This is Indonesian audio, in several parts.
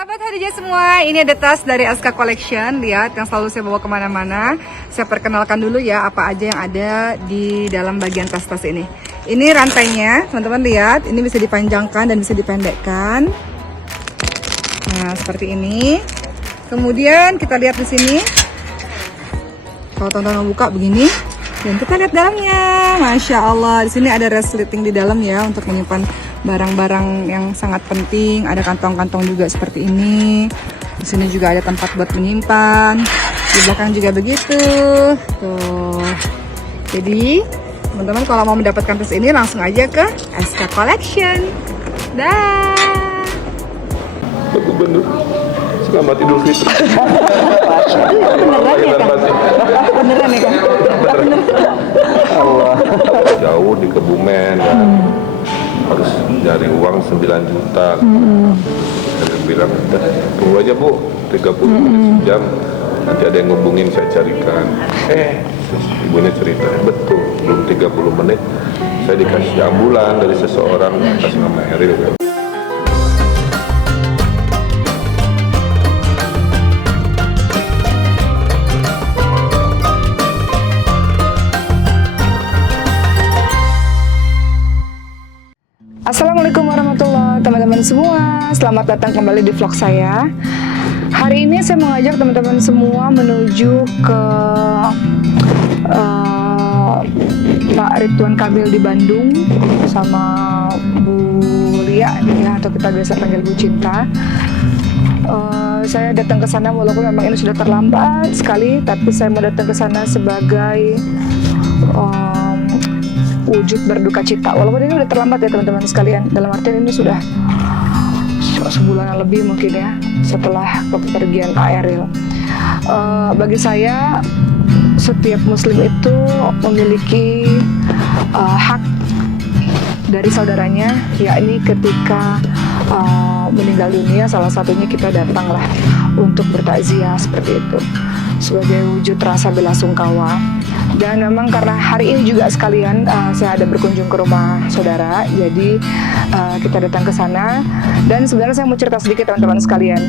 Sahabat Hadijah semua, ini ada tas dari SK Collection. Lihat, yang selalu saya bawa kemana-mana. Saya perkenalkan dulu ya apa aja yang ada di dalam bagian tas-tas ini. Ini rantainya, teman-teman lihat. Ini bisa dipanjangkan dan bisa dipendekkan. Nah, seperti ini. Kemudian kita lihat di sini. Kalau teman-teman buka begini, dan kita lihat dalamnya. Masya Allah, di sini ada resleting di dalam ya untuk menyimpan barang-barang yang sangat penting. Ada kantong-kantong juga seperti ini. Di sini juga ada tempat buat menyimpan. Di belakang juga begitu. Tuh. Jadi teman-teman kalau mau mendapatkan tas ini langsung aja ke SK Collection. Dah. Bener. Selamat Idul Fitri. Beneran ya kan? Beneran ya kan? Allah. Jauh di Kebumen kan. Harus nyari uang 9 juta. Saya bilang, tunggu aja Bu, 30 menit sejam. Nanti ada yang ngubungin saya carikan. Terus ibunya cerita, betul, belum 30 menit. Saya dikasih ambulan dari seseorang atas nama Eril kan. Assalamualaikum warahmatullahi teman-teman semua. Selamat datang kembali di vlog saya. Hari ini saya mengajak teman-teman semua menuju ke Pak Ridwan Kamil di Bandung sama Bu Lia ya, atau kita biasa panggil Bu Cinta. Saya datang ke sana walaupun memang ini sudah terlambat sekali, tapi saya mau datang ke sana sebagai wujud berduka cita, walaupun ini udah terlambat ya teman-teman sekalian. Dalam artian ini sudah sebulanan lebih mungkin ya setelah kepergian Pak Eril. Bagi saya setiap muslim itu memiliki hak dari saudaranya, yakni ketika meninggal dunia salah satunya kita datanglah untuk bertakziah seperti itu sebagai wujud rasa belasungkawa. Dan memang karena hari ini juga sekalian saya ada berkunjung ke rumah saudara, jadi kita datang ke sana. Dan sebenarnya saya mau cerita sedikit teman-teman sekalian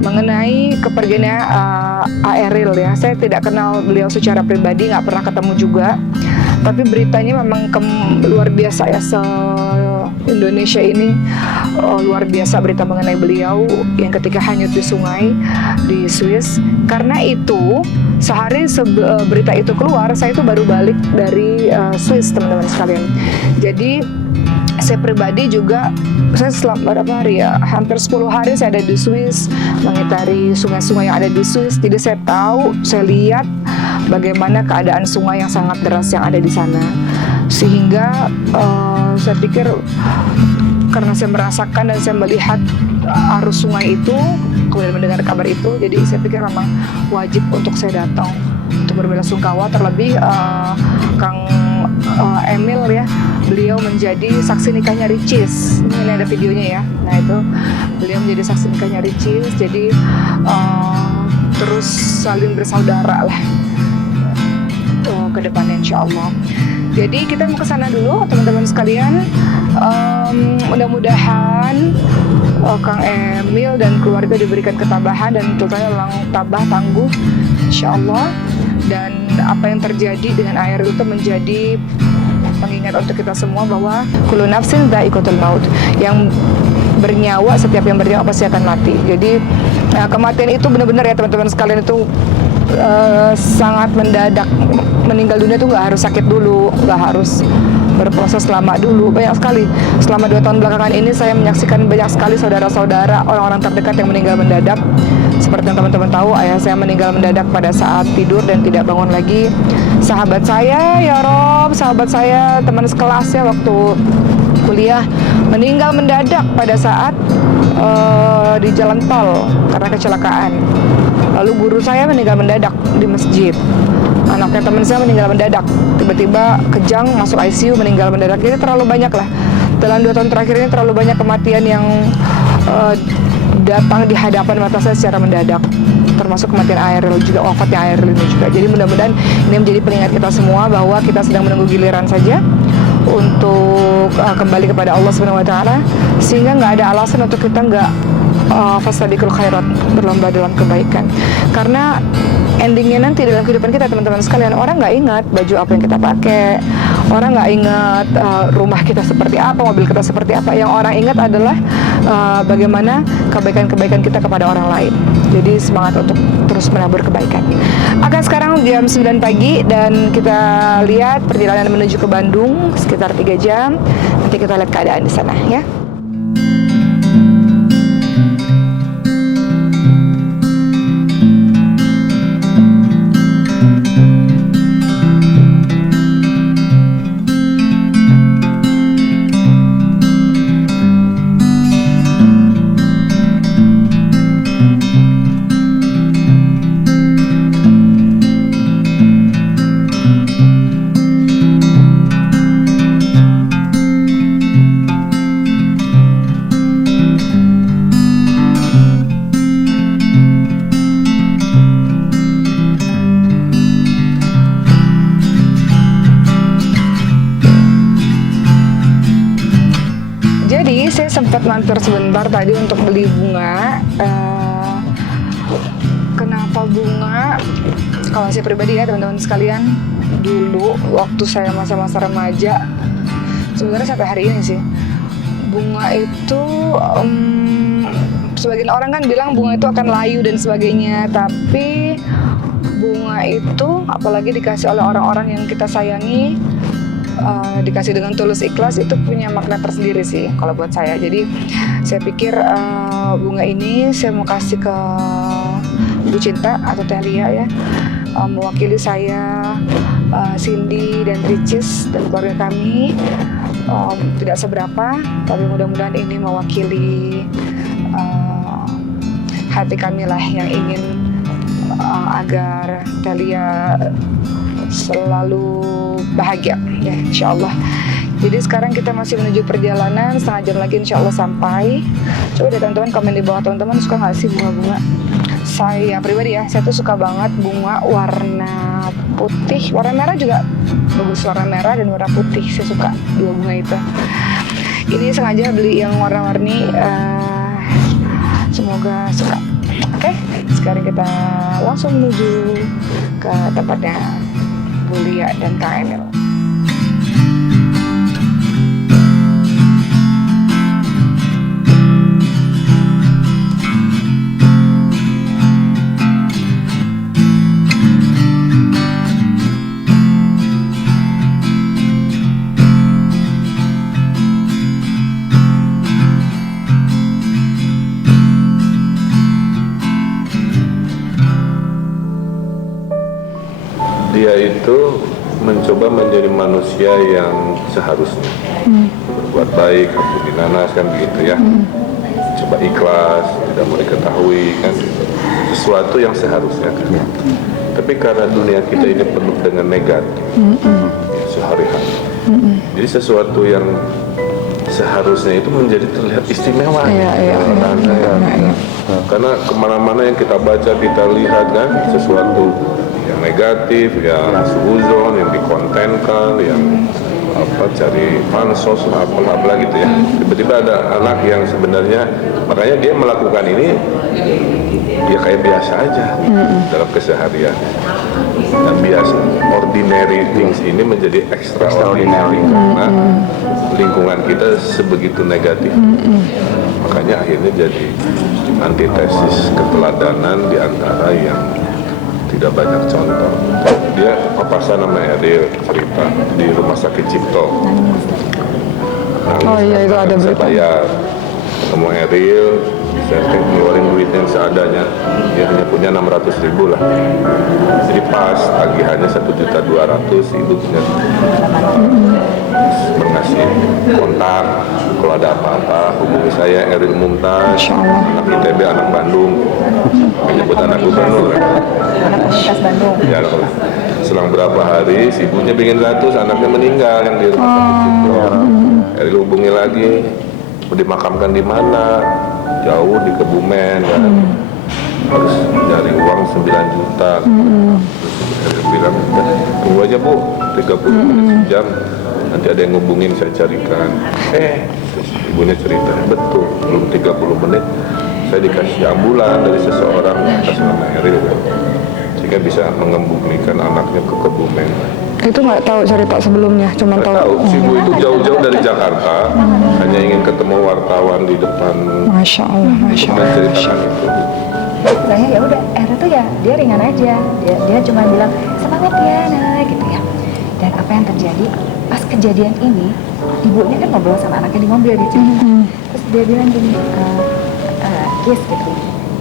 mengenai kepergiannya Eril ya. Saya tidak kenal beliau secara pribadi, nggak pernah ketemu juga. Tapi beritanya memang luar biasa ya, se-Indonesia ini luar biasa berita mengenai beliau yang ketika hanyut di sungai di Swiss. Karena itu sehari berita itu keluar, saya itu baru balik dari Swiss teman-teman sekalian. Jadi saya pribadi juga, saya selama berapa hari ya, hampir 10 hari saya ada di Swiss, mengitari sungai-sungai yang ada di Swiss. Jadi saya tahu, saya lihat bagaimana keadaan sungai yang sangat deras yang ada di sana. Sehingga saya pikir karena saya merasakan dan saya melihat arus sungai itu, kemudian mendengar kabar itu, jadi saya pikir memang wajib untuk saya datang untuk berbelasungkawa. Terlebih Kang Emil ya, beliau menjadi saksi nikahnya Ricis. Ini ada videonya ya. Nah itu beliau menjadi saksi nikahnya Ricis. Jadi terus saling bersaudara lah ke depannya insya Allah. Jadi kita mau ke sana dulu teman-teman sekalian. Mudah-mudahan Kang Emil dan keluarga diberikan ketabahan dan terutama tabah tangguh insya Allah. Dan apa yang terjadi dengan Eril itu menjadi pengingat untuk kita semua bahwa kullu nafsin dha'iqatul maut, yang bernyawa, setiap yang bernyawa pasti akan mati. Jadi kematian itu benar-benar ya teman-teman sekalian itu sangat mendadak. Meninggal dunia itu nggak harus sakit dulu, nggak harus berproses lama dulu. Banyak sekali selama 2 tahun belakangan ini saya menyaksikan banyak sekali saudara-saudara, orang-orang terdekat yang meninggal mendadak. Seperti yang teman-teman tahu, ayah saya meninggal mendadak pada saat tidur dan tidak bangun lagi. Sahabat saya, ya Rob, sahabat saya, teman sekelasnya waktu kuliah meninggal mendadak pada saat di jalan tol karena kecelakaan. Lalu guru saya meninggal mendadak di masjid. Anaknya teman saya meninggal mendadak, tiba-tiba kejang masuk ICU meninggal mendadak. Jadi terlalu banyak lah dalam 2 tahun terakhir ini, terlalu banyak kematian yang datang di hadapan mata saya secara mendadak, termasuk kematian Eril juga, wafatnya Eril ini juga. Jadi mudah-mudahan ini menjadi pengingat kita semua bahwa kita sedang menunggu giliran saja untuk kembali kepada Allah Subhanahu Wa Taala, sehingga nggak ada alasan untuk kita nggak fastabiqul khairat, berlomba dalam kebaikan. Karena endingnya nanti dalam kehidupan kita teman-teman sekalian, orang nggak ingat baju apa yang kita pakai, orang nggak ingat rumah kita seperti apa, mobil kita seperti apa. Yang orang ingat adalah bagaimana kebaikan-kebaikan kita kepada orang lain. Jadi semangat untuk terus menabur kebaikan. Akan sekarang jam 9 pagi dan kita lihat perjalanan menuju ke Bandung sekitar 3 jam. Nanti kita lihat keadaan di sana ya. Jadi saya sempat mampir sebentar tadi untuk beli bunga. Kenapa bunga? Kalau saya pribadi ya teman-teman sekalian, dulu waktu saya masa-masa remaja, sebenarnya sampai hari ini sih, bunga itu sebagian orang kan bilang bunga itu akan layu dan sebagainya, tapi bunga itu apalagi dikasih oleh orang-orang yang kita sayangi, dikasih dengan tulus ikhlas, itu punya makna tersendiri sih kalau buat saya. Jadi saya pikir bunga ini saya mau kasih ke Bu Cinta atau Teh Lia ya, mewakili saya, Cindy dan Ricis dan keluarga kami. Tidak seberapa, tapi mudah-mudahan ini mewakili hati kami lah yang ingin agar Teh Lia selalu bahagia ya, insya Allah. Jadi sekarang kita masih menuju perjalanan, setengah jam lagi insya Allah sampai. Coba deh teman-teman komen di bawah, teman-teman suka nggak sih bunga-bunga? Saya pribadi ya, saya tuh suka banget bunga warna putih, warna merah juga bagus, warna merah dan warna putih, saya suka dua bunga itu. Ini sengaja beli yang warna-warni, semoga suka. Oke, sekarang kita langsung menuju ke tempatnya Bu Lia dan Kak Emil. Dia itu mencoba menjadi manusia yang seharusnya, berbuat baik, budi nanas kan begitu ya. Coba ikhlas, tidak mau diketahui kan, sesuatu yang seharusnya kan. Tapi karena dunia kita ini penuh dengan negatif, sehari-hari. Jadi sesuatu yang seharusnya itu menjadi terlihat istimewa. Karena kemana-mana yang kita baca, kita lihat kan, sesuatu yang negatif, yang suzon, yang dikontenkan, yang cari pansos, apalah gitu ya. Tiba-tiba ada anak yang sebenarnya, makanya dia melakukan ini, dia kayak biasa aja dalam keseharian. Dan biasa, ordinary things ini menjadi extraordinary karena lingkungan kita sebegitu negatif. Makanya akhirnya jadi antitesis keteladanan di antara yang tidak banyak contoh. Dia papasan sama Eril cerita di rumah sakit Cipto. Oh iya, itu ada berita. Bayar ketemu Eril, saya ngeluarin duit yang seadanya, dia hanya punya 600.000 lah. Jadi pas tagihannya 1.200.000, ibu punya mengasih kontak, kalau ada apa-apa hubungi saya, Eril Mumtaz, anak ITB, anak Bandung, menyebut anak gubernur kan? Anak Universitas Bandung. Ya, selang berapa hari si ibunya bikin status anaknya meninggal yang di rumah sakit itu. Eril hubungi lagi, mau dimakamkan di mana? Jauh di Kebumen kan, harus cari uang 9 juta. Terus Eril bilang, tunggu aja Bu, 30 menit sejam, nanti ada yang ngubungin saya carikan. Terus ibunya cerita, betul, belum 30 menit saya dikasih ambulan dari seseorang atas nama Eril kan, sehingga bisa mengembumikan anaknya ke Kebumen. Itu nggak tahu cerita sebelumnya, cuma Nggak tahu. tahu, si Bu itu jauh-jauh dari Jakarta, hanya ingin ketemu wartawan di depan Masya Allah, Masya untuk Allah. menceritakan itu. Saya ya udah, Eril tuh ya dia ringan aja, dia cuma bilang semangat ya, nah gitu ya. Dan apa yang terjadi pas kejadian ini, ibunya kan ngobrol sama anaknya di mobil dia cerita. Terus dia bilang gini, Kis gitu,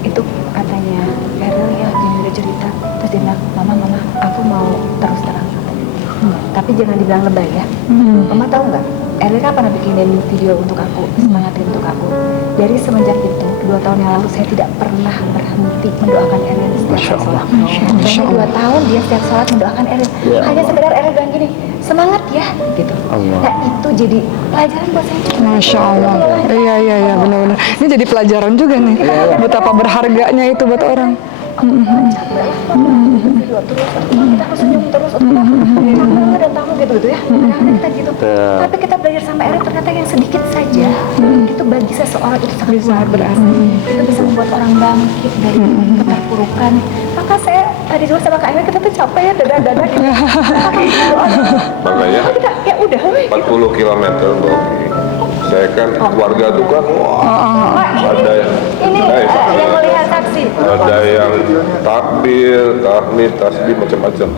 itu katanya Eril ya gini udah cerita. Terus dia bilang, mama aku mau terus terang. Tapi jangan dibilang lebay ya. Mama tahu nggak? Eril kan pernah bikinin video untuk aku, semangatin untuk aku. Dari semenjak itu, 2 tahun yang lalu saya tidak pernah berhenti mendoakan Eril setiap sholat. Masya 2 tahun dia setiap sholat mendoakan Eril. Hanya sekedar Eril bilang gini, semangat ya, gitu. Nah itu jadi pelajaran buat saya juga. Masya Allah. Iya, benar-benar. Ini jadi pelajaran juga nih. Betapa berharganya itu buat orang. Video terus, kita harus senyum terus, dan tahu gitu ya. Kadang-kadang kita gitu. Tapi kita belajar sama Eril ternyata yang sedikit saja itu bagi seseorang itu sangat luar berarti. Itu bisa membuat orang bangkit dari keterpurukan. Maka saya tadi juga sama Kak Emil kita tuh capek ya dada-dada gitu. Makanya Kita ya udah. 40 km Boki. Saya kan warga tuh kan, wah, ada yang Ini yang melihat saksi. ada yang takbir, tahmid, tasbih macam-macam.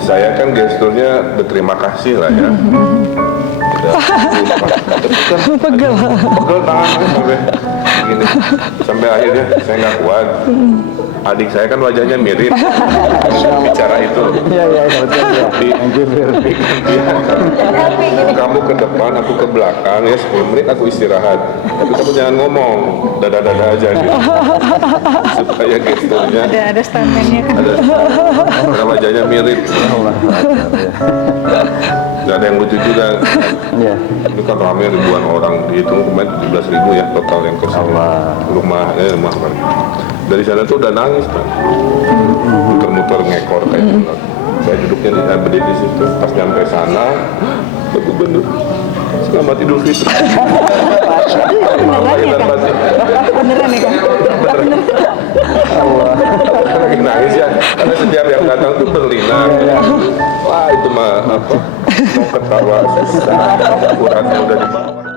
Saya kan gesturnya berterima kasih lah ya. Pegel tangan sampai gini, sampai akhirnya saya nggak kuat. Adik saya kan wajahnya mirip bicara itu. Iya, betul ya. Kamu ke depan, aku ke belakang ya, 10 menit aku istirahat. Tapi kamu jangan ngomong, dada-dada aja gitu. Supaya gesturnya Ada standarnya kan. karena wajahnya mirip. Gak ada yang lucu juga. Iya. Ini kan ramai ribuan orang, dihitung kemarin 17.000 ya total yang kesini. Rumah dari sana tuh udah nangis kan, muter-muter ngekor kayak gitu. Saya duduknya berdiri di situ, pas nyampe sana Pak Gubernur, selamat Idul Fitri. Beneran ya Kak? Beneran ya Kak? Lagi nangis ya, karena setiap yang datang tuh berlinang. Wah itu mah apa, mau ketawa susah, ukurannya udah di bawah.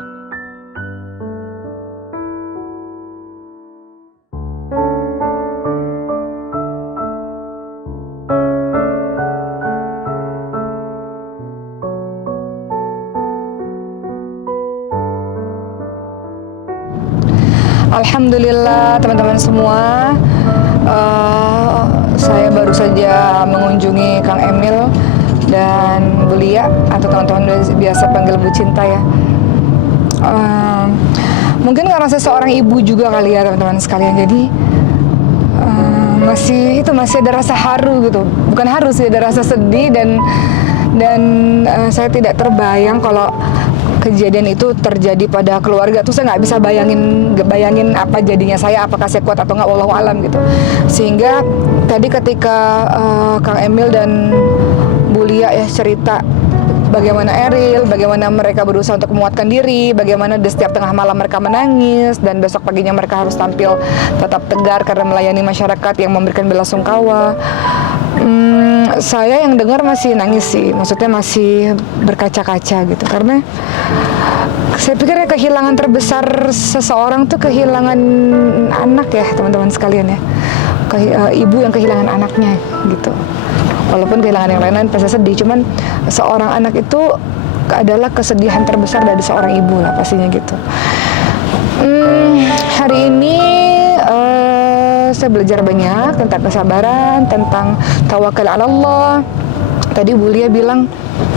Alhamdulillah teman-teman semua, saya baru saja mengunjungi Kang Emil dan Bu Lia, atau teman-teman biasa panggil Bu Cinta ya. Mungkin karena saya seorang ibu juga kali ya teman-teman sekalian, jadi masih ada rasa haru gitu, bukan haru sih, ada rasa sedih dan saya tidak terbayang kalau kejadian itu terjadi pada keluarga tuh. Saya nggak bisa bayangin apa jadinya saya, apakah saya kuat atau nggak, wallahu alam gitu. Sehingga tadi ketika Kang Emil dan Bu Lia ya cerita bagaimana Eril, bagaimana mereka berusaha untuk menguatkan diri, bagaimana di setiap tengah malam mereka menangis, dan besok paginya mereka harus tampil tetap tegar karena melayani masyarakat yang memberikan belasungkawa. Saya yang dengar masih nangis sih, maksudnya masih berkaca-kaca gitu, karena saya pikir ya kehilangan terbesar seseorang tuh kehilangan anak ya teman-teman sekalian ya, ibu yang kehilangan anaknya gitu. Walaupun kehilangan yang lain-lain pasti sedih, cuman seorang anak itu adalah kesedihan terbesar dari seorang ibu lah pastinya gitu. Hari ini saya belajar banyak tentang kesabaran, tentang tawakal ala Allah. Tadi Bu Lia bilang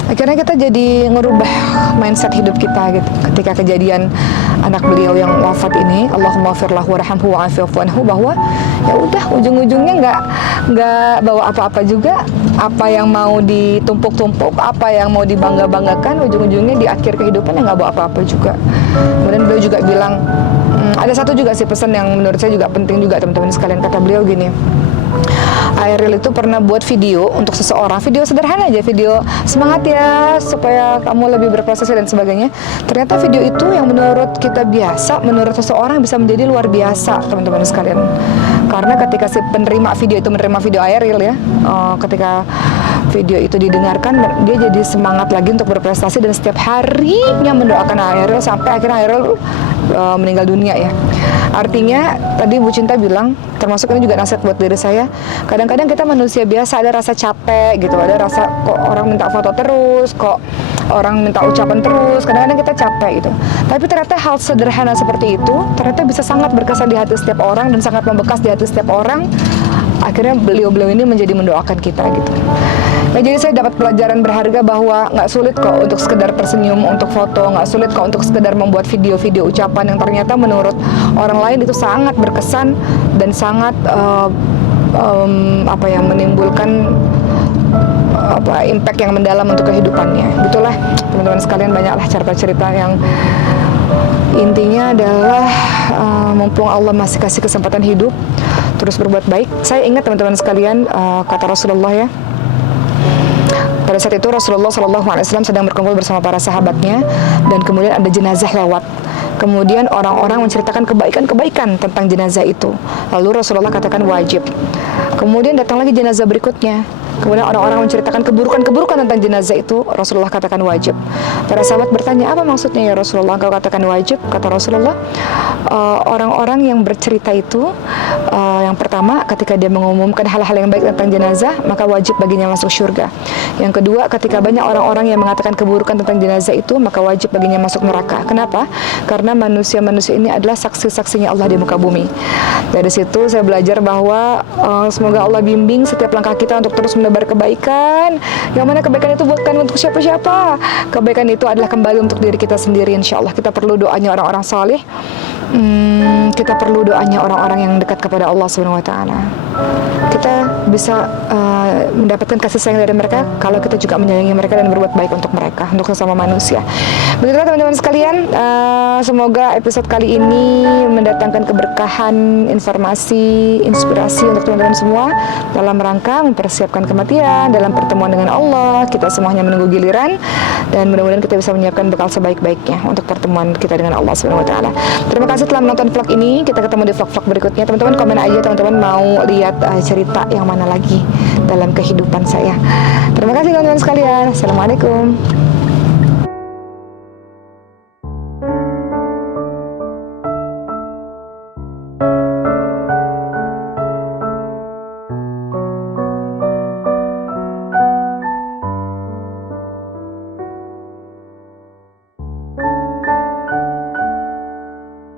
akhirnya kita jadi ngerubah mindset hidup kita gitu ketika kejadian anak beliau yang wafat ini, Allahumma firlahu warhamhu wa'afifu anhu, bahwa ya udah ujung-ujungnya nggak bawa apa-apa juga, apa yang mau ditumpuk-tumpuk, apa yang mau dibangga-banggakan, ujung-ujungnya di akhir kehidupan nggak bawa apa-apa juga. Kemudian beliau juga bilang, ada satu juga sih pesan yang menurut saya juga penting juga teman-teman sekalian, kata beliau gini, Aerial itu pernah buat video untuk seseorang, video sederhana aja, video semangat ya supaya kamu lebih berprestasi dan sebagainya. Ternyata video itu yang menurut kita biasa, menurut seseorang bisa menjadi luar biasa, teman-teman sekalian. Karena ketika si penerima video itu menerima video Aerial ya, ketika video itu didengarkan, dia jadi semangat lagi untuk berprestasi dan setiap harinya mendoakan Aerial sampai akhirnya Aerial meninggal dunia ya. Artinya tadi Bu Cinta bilang, termasuk ini juga nasihat buat diri saya, kadang-kadang kita manusia biasa ada rasa capek gitu, ada rasa kok orang minta foto terus, kok orang minta ucapan terus, kadang-kadang kita capek gitu. Tapi ternyata hal sederhana seperti itu ternyata bisa sangat berkesan di hati setiap orang dan sangat membekas di hati setiap orang. Akhirnya beliau-beliau ini menjadi mendoakan kita gitu. Nah, jadi saya dapat pelajaran berharga bahwa nggak sulit kok untuk sekedar tersenyum, untuk foto, nggak sulit kok untuk sekedar membuat video-video ucapan yang ternyata menurut orang lain itu sangat berkesan dan sangat menimbulkan impact yang mendalam untuk kehidupannya. Gitulah teman-teman sekalian, banyaklah cerita-cerita yang intinya adalah mumpung Allah masih kasih kesempatan hidup, terus berbuat baik. Saya ingat teman-teman sekalian, kata Rasulullah ya, pada saat itu Rasulullah SAW sedang berkumpul bersama para sahabatnya dan kemudian ada jenazah lewat. Kemudian orang-orang menceritakan kebaikan-kebaikan tentang jenazah itu. Lalu Rasulullah katakan wajib. Kemudian datang lagi jenazah berikutnya. Kemudian orang-orang menceritakan keburukan-keburukan tentang jenazah itu. Rasulullah katakan wajib. Para sahabat bertanya, apa maksudnya ya Rasulullah engkau katakan wajib? Kata Rasulullah, orang-orang yang bercerita itu, yang pertama ketika dia mengumumkan hal-hal yang baik tentang jenazah, maka wajib baginya masuk surga. Yang kedua, ketika banyak orang-orang yang mengatakan keburukan tentang jenazah itu, maka wajib baginya masuk neraka. Kenapa? Karena manusia-manusia ini adalah saksi-saksinya Allah di muka bumi. Dari situ saya belajar bahwa semoga Allah bimbing setiap langkah kita untuk terus menebar kebaikan. Yang mana kebaikan itu bukan untuk siapa-siapa. Kebaikan itu adalah kembali untuk diri kita sendiri. Insya Allah kita perlu doanya orang-orang saleh. Kita perlu doanya orang-orang yang dekat kepada Allah Subhanahu Wa Taala. Kita bisa mendapatkan kasih sayang dari mereka kalau kita juga menyayangi mereka dan berbuat baik untuk mereka, untuk sesama manusia. Begitulah teman-teman sekalian. Semoga episode kali ini mendatangkan keberkahan, informasi, inspirasi untuk teman-teman semua dalam rangka mempersiapkan kematian, dalam pertemuan dengan Allah. Kita semuanya menunggu giliran dan mudah-mudahan kita bisa menyiapkan bekal sebaik-baiknya untuk pertemuan kita dengan Allah Subhanahu Wa Taala. Terima kasih telah menonton vlog ini. Kita ketemu di vlog-vlog berikutnya. Teman-teman komen aja teman-teman mau lihat cerita yang mana lagi dalam kehidupan saya. Terima kasih teman-teman sekalian. Assalamualaikum.